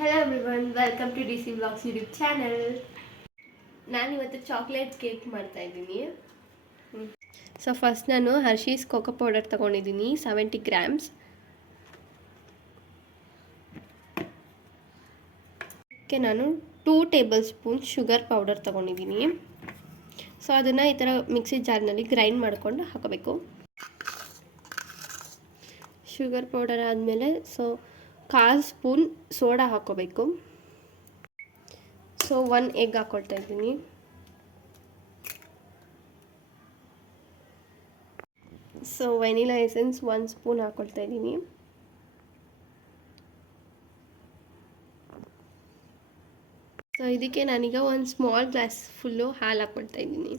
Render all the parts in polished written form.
Hello everyone, welcome to DC Vlogs YouTube channel. ನಾನು ಇವತ್ತು chocolate cake ಮಾಡ್ತಾ ಇದ್ದೀನಿ. ಸೊ ಫಸ್ಟ್ ನಾನು ಹರ್ಷೀಸ್ ಕೋಕೋ ಪೌಡರ್ ತೊಗೊಂಡಿದ್ದೀನಿ 70 ಗ್ರಾಮ್ಸ್. ಅದಕ್ಕೆ ನಾನು 2 ಟೇಬಲ್ ಸ್ಪೂನ್ ಶುಗರ್ ಪೌಡರ್ ತೊಗೊಂಡಿದ್ದೀನಿ. ಸೊ ಅದನ್ನು ಈ ಥರ ಮಿಕ್ಸಿ ಜಾರ್ನಲ್ಲಿ ಗ್ರೈಂಡ್ ಮಾಡಿಕೊಂಡು ಹಾಕಬೇಕು. ಶುಗರ್ ಪೌಡರ್ ಆದಮೇಲೆ ಸೊ 1/4 ಸ್ಪೂನ್ ಸೋಡಾ ಹಾಕೋಬೇಕು. ಸೊ 1 ಎಗ್ ಹಾಕೊಳ್ತಾ ಇದ್ದೀನಿ. ಸೊ ವೆನಿಲಾ ಎಸೆನ್ಸ್ 1 ಸ್ಪೂನ್ ಹಾಕೊಳ್ತಾ ಇದ್ದೀನಿ. ಸೊ ಇದಕ್ಕೆ ನಾನೀಗ ಒಂದು ಸ್ಮಾಲ್ ಗ್ಲಾಸ್ ಫುಲ್ಲು ಹಾಲು ಹಾಕ್ಕೊಳ್ತಾ ಇದ್ದೀನಿ.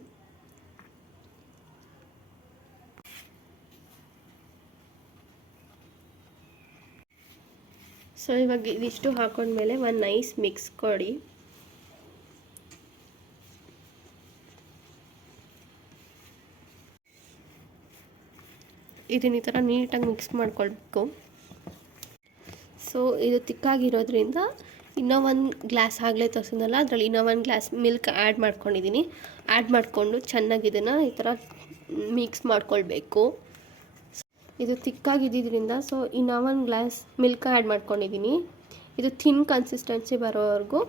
ಸೊ ಇವಾಗ ಇದಿಷ್ಟು ಹಾಕೊಂಡ್ಮೇಲೆ ಒಂದು ನೈಸ್ ಮಿಕ್ಸ್ ಕೊಡಿ. ಇದನ್ನ ಈ ಥರ ನೀಟಾಗಿ ಮಿಕ್ಸ್ ಮಾಡ್ಕೊಳ್ಬೇಕು. ಸೊ ಇದು ತಿಕ್ಕಾಗಿರೋದ್ರಿಂದ ಇನ್ನೂ ಒಂದು ಗ್ಲಾಸ್ ಆಗಲೇ ತರಿಸಿದ್ನಲ್ಲ ಅದರಲ್ಲಿ ಇನ್ನೂ ಒಂದು ಗ್ಲಾಸ್ ಮಿಲ್ಕ್ ಆ್ಯಡ್ ಮಾಡ್ಕೊಂಡಿದ್ದೀನಿ. ಆ್ಯಡ್ ಮಾಡಿಕೊಂಡು ಚೆನ್ನಾಗಿ ಇದನ್ನು ಈ ಥರ ಮಿಕ್ಸ್ ಮಾಡ್ಕೊಳ್ಬೇಕು. ಇದು ತಿಕ್ಕಾಗಿದ್ದರಿಂದ ಸೊ ಇನ್ನೂ ಒಂದು ಗ್ಲಾಸ್ ಮಿಲ್ಕ್ ಆ್ಯಡ್ ಮಾಡ್ಕೊಂಡಿದ್ದೀನಿ. ಇದು ಥಿನ್ ಕನ್ಸಿಸ್ಟೆನ್ಸಿ ಬರೋವರೆಗೂ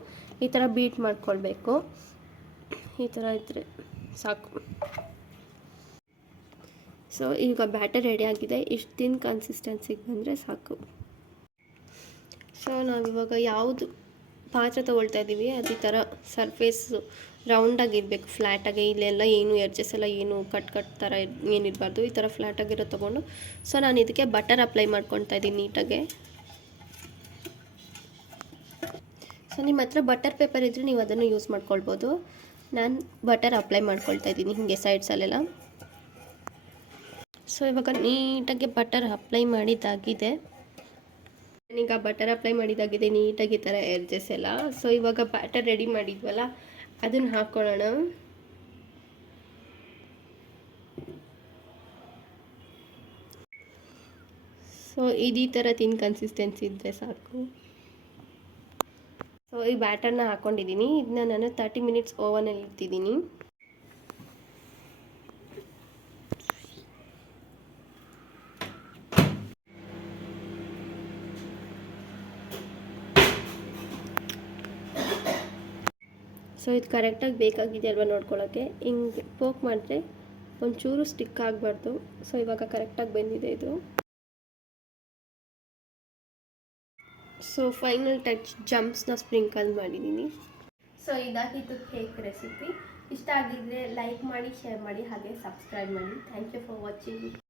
ಈ ಥರ ಬೀಟ್ ಮಾಡ್ಕೊಳ್ಬೇಕು. ಈ ಥರ ಇದ್ದರೆ ಸಾಕು. ಸೊ ಈಗ ಬ್ಯಾಟರ್ ರೆಡಿ ಆಗಿದೆ. ಇಷ್ಟು ಥಿನ್ ಕನ್ಸಿಸ್ಟೆನ್ಸಿಗೆ ಬಂದರೆ ಸಾಕು. ಸೊ ನಾವಿವಾಗ ಯಾವುದು ಪಾತ್ರೆ ತೊಗೊಳ್ತಾ ಇದ್ದೀವಿ ಅದು ಈ ಥರ ಸರ್ಫೇಸು ರೌಂಡಾಗಿರಬೇಕು, ಫ್ಲ್ಯಾಟಾಗಿ. ಇಲ್ಲೆಲ್ಲ ಏನು ಎಡ್ಜಸ್ ಎಲ್ಲ ಏನು ಕಟ್ ಥರ ಏನಿರಬಾರ್ದು. ಈ ಥರ ಫ್ಲ್ಯಾಟಾಗಿರೋ ತೊಗೊಂಡು ಸೊ ನಾನು ಇದಕ್ಕೆ ಬಟರ್ ಅಪ್ಲೈ ಮಾಡ್ಕೊತಾ ಇದ್ದೀನಿ ನೀಟಾಗೆ. ಸೊ ನಿಮ್ಮ ಹತ್ರ ಬಟರ್ ಪೇಪರ್ ಇದ್ದರೆ ನೀವು ಅದನ್ನು ಯೂಸ್ ಮಾಡ್ಕೊಳ್ಬೋದು. ನಾನು ಬಟರ್ ಅಪ್ಲೈ ಮಾಡ್ಕೊಳ್ತಾ ಇದ್ದೀನಿ ಹೀಗೆ ಸೈಡ್ಸಲ್ಲೆಲ್ಲ. ಸೊ ಇವಾಗ ನೀಟಾಗಿ ಬಟರ್ ಅಪ್ಲೈ ಮಾಡಿದ್ದಾಗಿದೆ. ನಾನೀಗ ಬಟರ್ ಅಪ್ಲೈ ಮಾಡಿದ್ದಾಗಿದೆ ನೀಟಾಗಿ ಈ ಥರ ಎಡ್ಜಸ್ ಎಲ್ಲ. ಸೊ ಇವಾಗ ಬ್ಯಾಟರ್ ರೆಡಿ ಮಾಡಿದ್ವಲ್ಲ ಅದನ್ನು ಹಾಕ್ಕೊಳ್ಳೋಣ. ಸೊ ಈ ಥರ ತಿನ್ ಕನ್ಸಿಸ್ಟೆನ್ಸಿ ಇದ್ದರೆ ಸಾಕು. ಸೊ ಈ ಬ್ಯಾಟರ್ನ ಹಾಕ್ಕೊಂಡಿದ್ದೀನಿ. ಇದನ್ನ ನಾನು 30 ಮಿನಿಟ್ಸ್ ಓವನಲ್ಲಿ ಇಟ್ಟಿದ್ದೀನಿ. ಸೊ ಇದು ಕರೆಕ್ಟಾಗಿ ಬೇಕಾಗಿದೆ ಅಲ್ವಾ ನೋಡ್ಕೊಳ್ಳೋಕ್ಕೆ. ಹಿಂಗೆ ಪೋಕ್ ಮಾಡಿದ್ರೆ ಒಂಚೂರು ಸ್ಟಿಕ್ ಆಗಬಾರ್ದು. ಸೊ ಇವಾಗ ಕರೆಕ್ಟಾಗಿ ಬಂದಿದೆ ಇದು. ಸೊ ಫೈನಲ್ ಟಚ್ ಜಂಪ್ಸ್ನ ಸ್ಪ್ರಿಂಕಲ್ ಮಾಡಿದ್ದೀನಿ. ಸೊ ಇದಾಗಿತ್ತು ಕೇಕ್ ರೆಸಿಪಿ. ಇಷ್ಟ ಆಗಿದ್ದರೆ ಲೈಕ್ ಮಾಡಿ, ಶೇರ್ ಮಾಡಿ, ಹಾಗೆ ಸಬ್ಸ್ಕ್ರೈಬ್ ಮಾಡಿ. Thank you for watching.